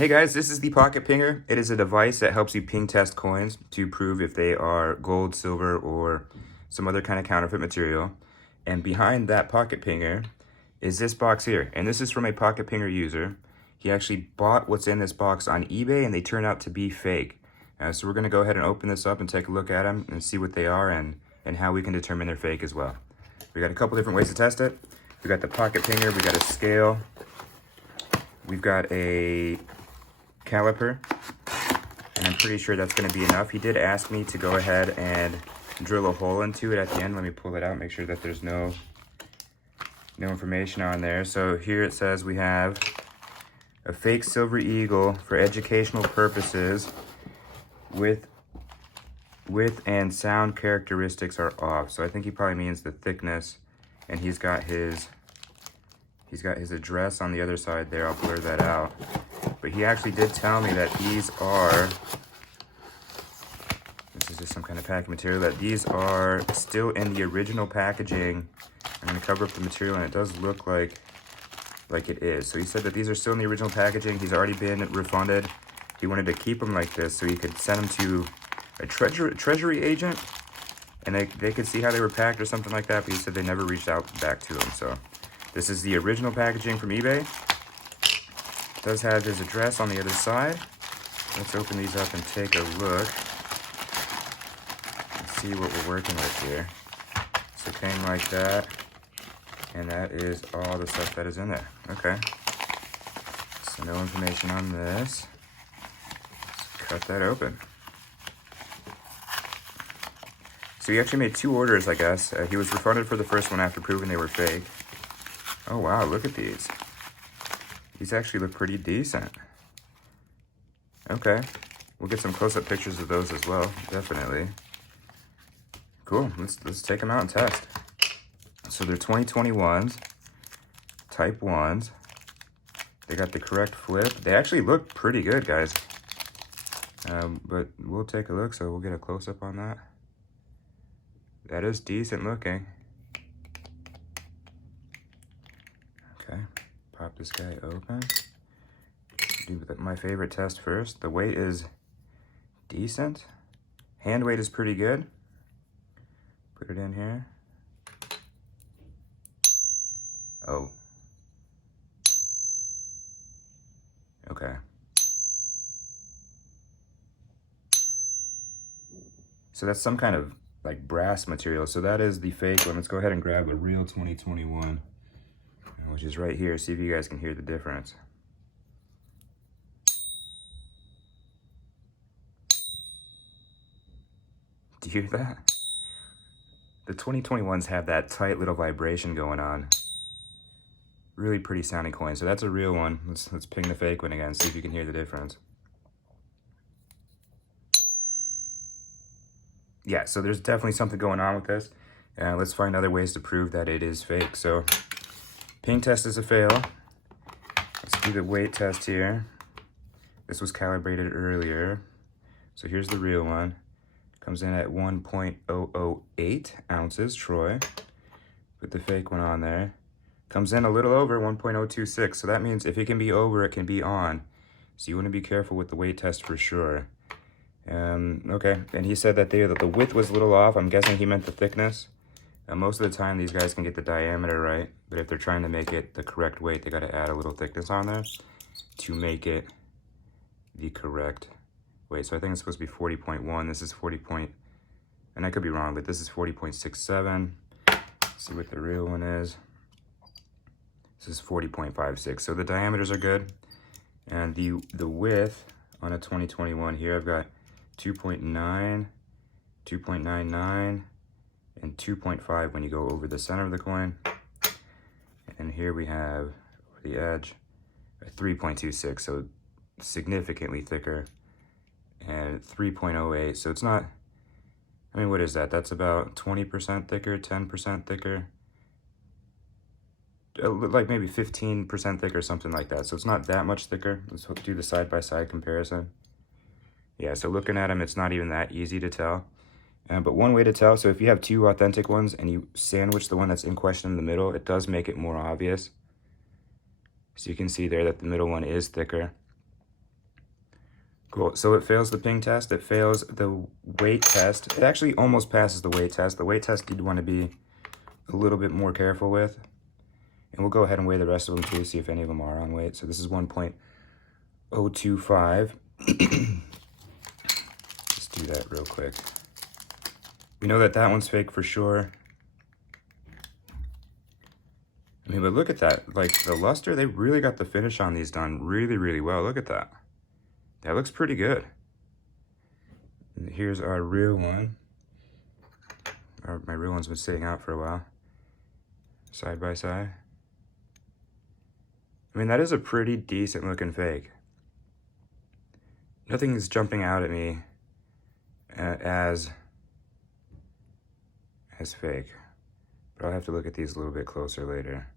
Hey guys, this is the Pocket Pinger. It is a device that helps you ping test coins to prove if they are gold, silver, or some other kind of counterfeit material. And behind that Pocket Pinger is this box here. And this is from a Pocket Pinger user. He actually bought what's in this box on eBay and they turn out to be fake. So we're gonna go ahead and open this up and take a look at them and see what they are and how we can determine they're fake as well. We got a couple different ways to test it. We got the Pocket Pinger, we got a scale, we've got a caliper, and I'm pretty sure that's going to be enough. He did ask me to go ahead and drill a hole into it at the end. Let me pull it out, make sure that there's no information on there. So here it says we have a fake silver eagle for educational purposes. Width and sound characteristics are off. So I think he probably means the thickness, and he's got his address on the other side there. I'll blur that out. But he actually did tell me that these are, this is just some kind of packing material, that these are still in the original packaging. I'm going to cover up the material and it does look like it is. So he said that these are still in the original packaging. He's already been refunded. He wanted to keep them like this so he could send them to a treasury agent and they could see how they were packed or something like that, but he said they never reached out back to him. So this is the original packaging from eBay. It does have his address on the other side. Let's open these up and take a look and see what we're working with here. So it came like that, and that is all the stuff that is in there. Okay. So no information on this. Let's cut that open. So he actually made 2 orders, I guess. He was refunded for the first one after proving they were fake. Oh wow, look at these. These actually look pretty decent. Okay, we'll get some close-up pictures of those as well, definitely. Cool, let's take them out and test. So they're 2021s, type 1s. They got the correct flip. They actually look pretty good, guys. But we'll take a look, so we'll get a close-up on that. That is decent looking. Okay. Pop this guy open. Do my favorite test first. The weight is decent. Hand weight is pretty good. Put it in here. Oh. Okay. So that's some kind of like brass material. So that is the fake one. Let's go ahead and grab a real 2021. Which is right here. See if you guys can hear the difference. Do you hear that? The 2021s have that tight little vibration going on. Really pretty sounding coin. So that's a real one. Let's ping the fake one again. See if you can hear the difference. Yeah, so there's definitely something going on with this. Let's find other ways to prove that it is fake. So ping test is a fail. Let's do the weight test here. This was calibrated earlier. So here's the real one. Comes in at 1.008 ounces, Troy. Put the fake one on there. Comes in a little over 1.026. So that means if it can be over, it can be on. So you want to be careful with the weight test for sure. Okay, and he said that the width was a little off. I'm guessing he meant the thickness. Most of the time, these guys can get the diameter right, but if they're trying to make it the correct weight, they got to add a little thickness on there to make it the correct weight. So I think it's supposed to be 40.1. This is 40 point, and I could be wrong, but this is 40.67. See what the real one is. This is 40.56. So the diameters are good, and the width on a 2021 here, I've got 2.9, 2.99. and 2.5 when you go over the center of the coin. And here we have over the edge a 3.26, so significantly thicker, and 3.08. So it's not, I mean, what is that? That's about 20% thicker, 10% thicker, like maybe 15% thicker, something like that. So it's not that much thicker. Let's do the side-by-side comparison. Yeah, so looking at them, it's not even that easy to tell. But one way to tell, so if you have 2 authentic ones and you sandwich the one that's in question in the middle, it does make it more obvious. So you can see there that the middle one is thicker. Cool, so it fails the ping test, it fails the weight test. It actually almost passes the weight test. The weight test you'd want to be a little bit more careful with. And we'll go ahead and weigh the rest of them too, see if any of them are on weight. So this is 1.025. Let's do that real quick. We know that that one's fake for sure. I mean, but look at that. Like, the luster, they really got the finish on these done really, really well. Look at that. That looks pretty good. And here's our real one. My real one's been sitting out for a while. Side by side. I mean, that is a pretty decent looking fake. Nothing is jumping out at me as fake. But I'll have to look at these a little bit closer later.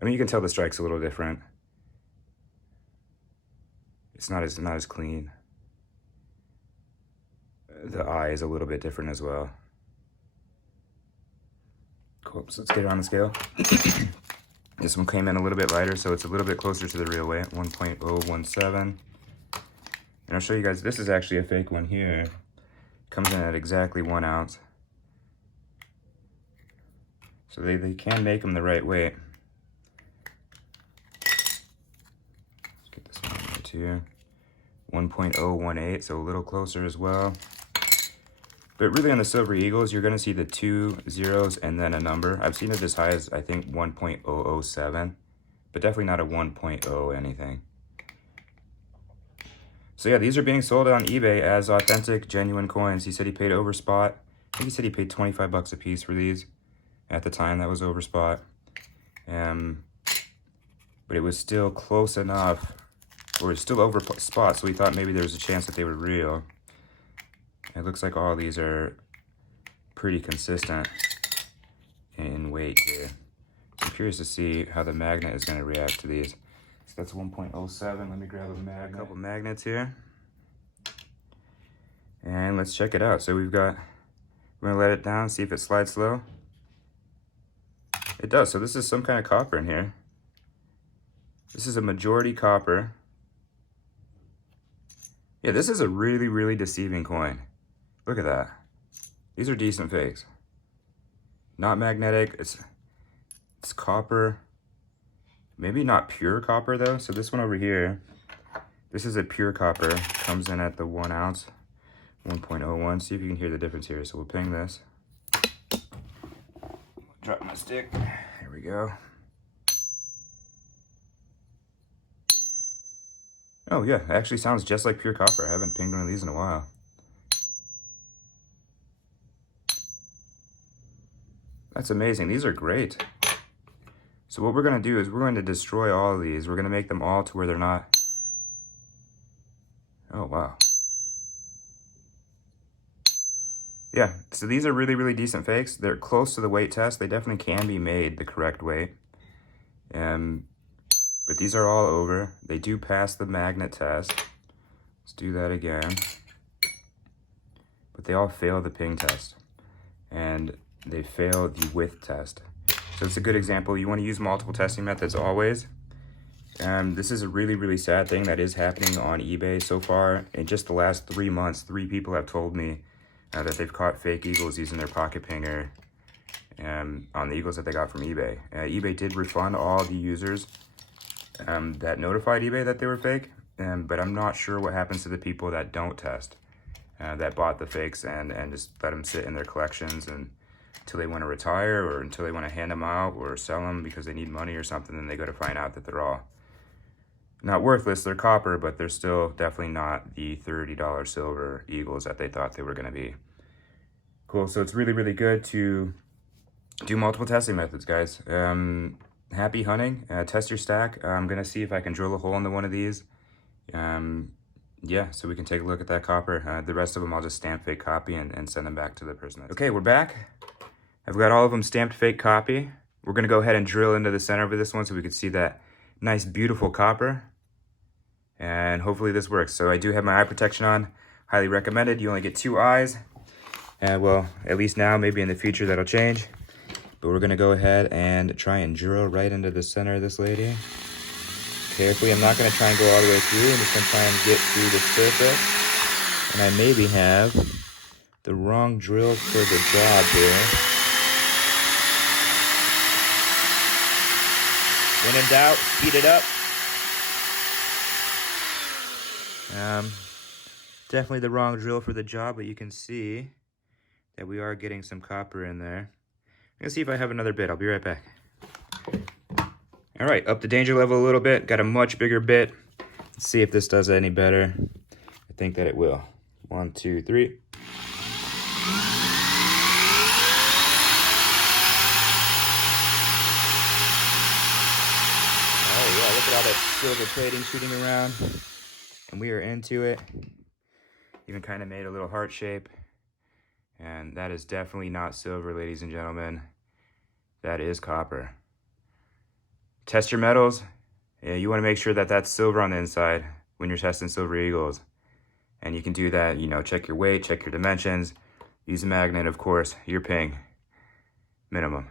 I mean, you can tell the strike's a little different. It's not as clean. The eye is a little bit different as well. Cool, so let's get it on the scale. This one came in a little bit lighter, so it's a little bit closer to the real weight, 1.017. And I'll show you guys, this is actually a fake one here. Comes in at exactly 1 ounce. So they can make them the right weight. Let's get this one right too. 1.018, so a little closer as well. But really on the Silver Eagles, you're gonna see the 2 zeros and then a number. I've seen it as high as, I think, 1.007, but definitely not a 1.0 anything. So yeah, these are being sold on eBay as authentic, genuine coins. He said he paid over spot. I think he said he paid 25 bucks a piece for these. At the time, that was over spot. But it was still close enough, or it's still over spot, so we thought maybe there was a chance that they were real. It looks like all these are pretty consistent in weight here. So I'm curious to see how the magnet is going to react to these. So that's 1.07. Let me grab a couple magnets here. And let's check it out. So we're going to let it down, see if it slides slow. It does. So this is some kind of copper in here. This is a majority copper. Yeah, this is a really, really deceiving coin. Look at that. These are decent fakes. Not magnetic. It's copper. Maybe not pure copper though. So this one over here, this is a pure copper. Comes in at the 1 ounce, 1.01. See if you can hear the difference here. So we'll ping this. Drop my stick. There we go. Oh yeah, it actually sounds just like pure copper. I haven't pinged one of these in a while. That's amazing. These are great. So what we're going to do is we're going to destroy all of these. We're going to make them all to where they're not. Oh, wow. Yeah, so these are really, really decent fakes. They're close to the weight test. They definitely can be made the correct weight. But these are all over. They do pass the magnet test. Let's do that again. But they all fail the ping test. And they fail the width test. So it's a good example. You want to use multiple testing methods always. This is a really, really sad thing that is happening on eBay so far. In just the last 3 months, 3 people have told me that they've caught fake eagles using their pocket pinger on the eagles that they got from eBay. eBay did refund all the users that notified eBay that they were fake, but I'm not sure what happens to the people that don't test, that bought the fakes and just let them sit in their collections and until they want to retire or until they want to hand them out or sell them because they need money or something, then they go to find out that they're all not worthless. They're copper, but they're still definitely not the $30 silver eagles that they thought they were going to be. Cool, so it's really, really good to do multiple testing methods, guys. Happy hunting. Test your stack. I'm going to see if I can drill a hole into one of these. Yeah, so we can take a look at that copper. The rest of them I'll just stamp fake copy and send them back to the person. Okay, we're back. I've got all of them stamped fake copy. We're going to go ahead and drill into the center of this one so we can see that nice, beautiful copper. And hopefully this works. So I do have my eye protection on. Highly recommended. You only get 2 eyes. Well, at least now, maybe in the future that'll change. But we're going to go ahead and try and drill right into the center of this lady. Carefully, I'm not going to try and go all the way through. I'm just going to try and get through the surface. And I maybe have the wrong drill for the job here. When in doubt, speed it up. Definitely the wrong drill for the job, but you can see that we are getting some copper in there. I'm gonna see if I have another bit. I'll be right back. All right, up the danger level a little bit. Got a much bigger bit. Let's see if this does any better. I think that it will. 1, 2, 3. Oh yeah, look at all that silver plating shooting around. And we are into it. Even kind of made a little heart shape. And that is definitely not silver, ladies and gentlemen. That is copper. Test your metals. Yeah, you want to make sure that that's silver on the inside when you're testing silver eagles. And you can do that, you know, check your weight, check your dimensions. Use a magnet, of course, your ping minimum.